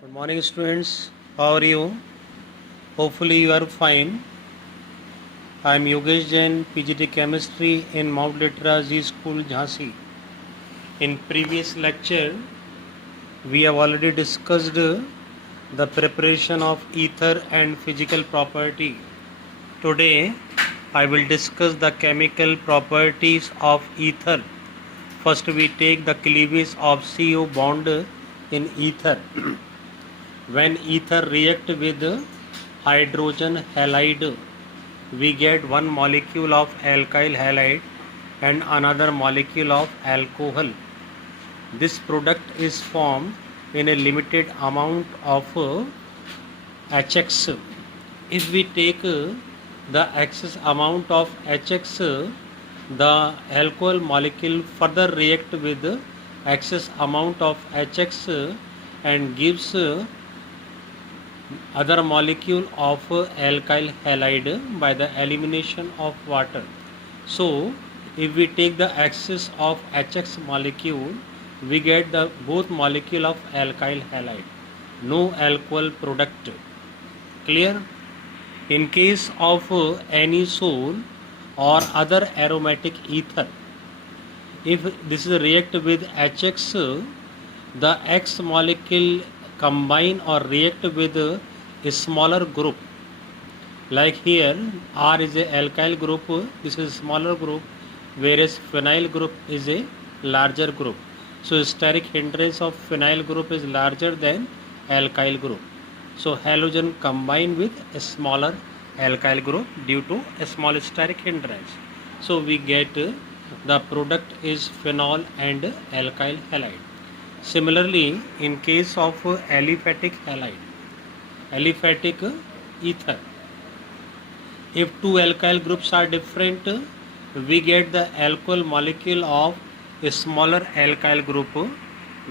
Good morning, students. How are you? Hopefully, you are fine. I am Yogesh Jain, PGT Chemistry in Mount Litra Z School, Jhansi. In previous lecture, we have already discussed the preparation of ether and physical property. Today, I will discuss the chemical properties of ether. First, we take the cleavage of CO bond in ether. When ether react with hydrogen halide, we get one molecule of alkyl halide and another molecule of alcohol. This product is formed in a limited amount of HX. If we take the excess amount of HX, the alcohol molecule further react with excess amount of HX and gives other molecule of alkyl halide by the elimination of water. So if we take the excess of HX molecule, we get the both molecule of alkyl halide, no alcohol product. Clear? In case of anisole or other aromatic ether, if this is react with HX, the X molecule combine or react with a smaller group. Like here, R is a alkyl group, this is a smaller group, whereas phenyl group is a larger group. So steric hindrance of phenyl group is larger than alkyl group. So halogen combine with a smaller alkyl group due to a small steric hindrance. So we get the product is phenol and alkyl halide. Similarly, in case of aliphatic halide, aliphatic ether, if two alkyl groups are different, we get the alcohol molecule of a smaller alkyl group,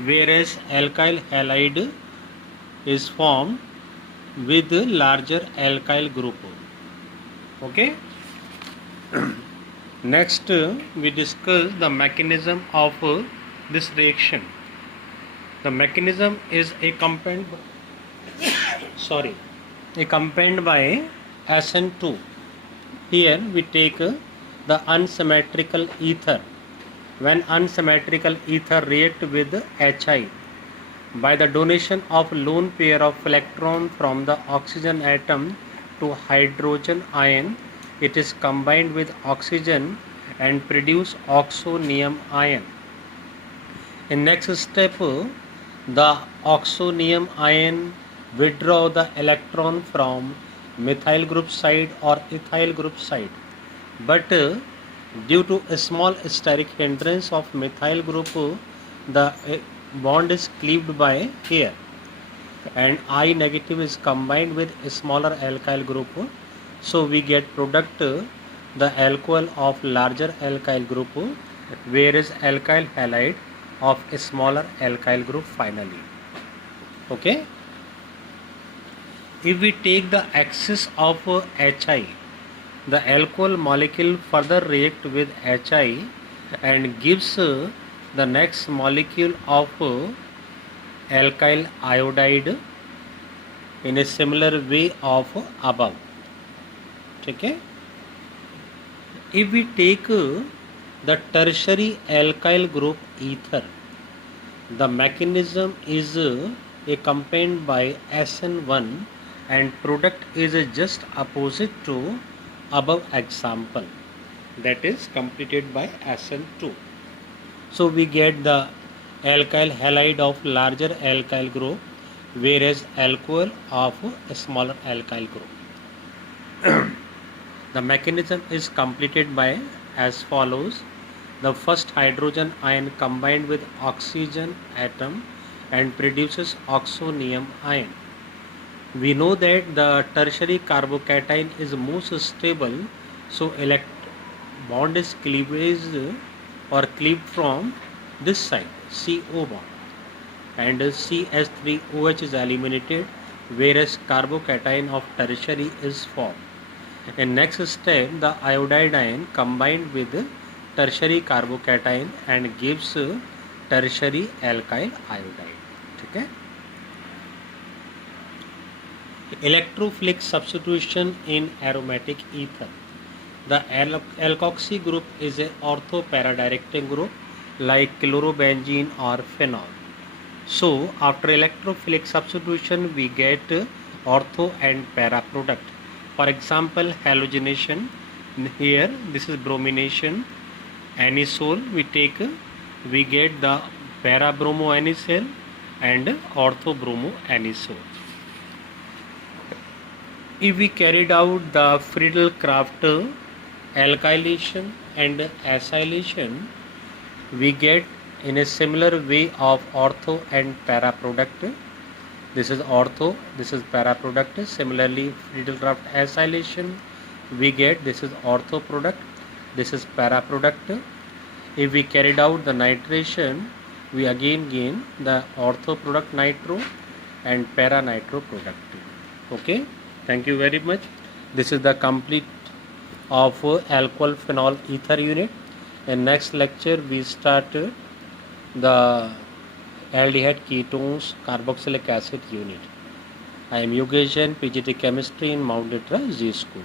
whereas alkyl halide is formed with larger alkyl group. Okay. Next, we discuss the mechanism of this reaction. The mechanism is accompanied by SN2. Here we take the unsymmetrical ether. When unsymmetrical ether react with HI, by the donation of lone pair of electron from the oxygen atom to hydrogen ion, it is combined with oxygen and produce oxonium ion. In next step, the oxonium ion withdraw the electron from methyl group side or ethyl group side, but due to a small steric hindrance of methyl group, the bond is cleaved by here, and I negative is combined with a smaller alkyl group. So we get product the alcohol of larger alkyl group, whereas alkyl halide of a smaller alkyl group finally. Okay. If we take the excess of HI, the alcohol molecule further react with HI and gives the next molecule of alkyl iodide in a similar way of above. Okay. If we take the tertiary alkyl group ether, the mechanism is accompanied by SN1 and product is just opposite to above example, that is completed by SN2. So we get the alkyl halide of larger alkyl group, whereas alcohol of a smaller alkyl group. The mechanism is completed by as follows. The first hydrogen ion combined with oxygen atom and produces oxonium ion. We know that the tertiary carbocation is most stable, so bond is cleaved or cleaved from this side, CO bond, and CH3OH is eliminated, whereas carbocation of tertiary is formed. In next step, the iodide ion combined with tertiary carbocation and gives tertiary alkyl iodide. Okay. Electrophilic substitution in aromatic ether. The alkoxy group is an ortho-para-directing group like chlorobenzene or phenol. So after electrophilic substitution we get ortho and para product. For example, halogenation. Here this is bromination. Anisole we get the para bromo anisole and ortho bromo anisole. If we carried out the Friedel-Crafts alkylation and acylation, we get in a similar way of ortho and para product. This is ortho, this is para product. Similarly, Friedel-Crafts acylation, we get this is ortho product, this is para product. If we carried out the nitration, we again gain the ortho product nitro and para nitro product. Okay, thank you very much. This is the complete of alcohol phenol ether unit. In next lecture we start the aldehyde ketones carboxylic acid unit. I am Yogesh Jain, PGT Chemistry in Mount Litra G School.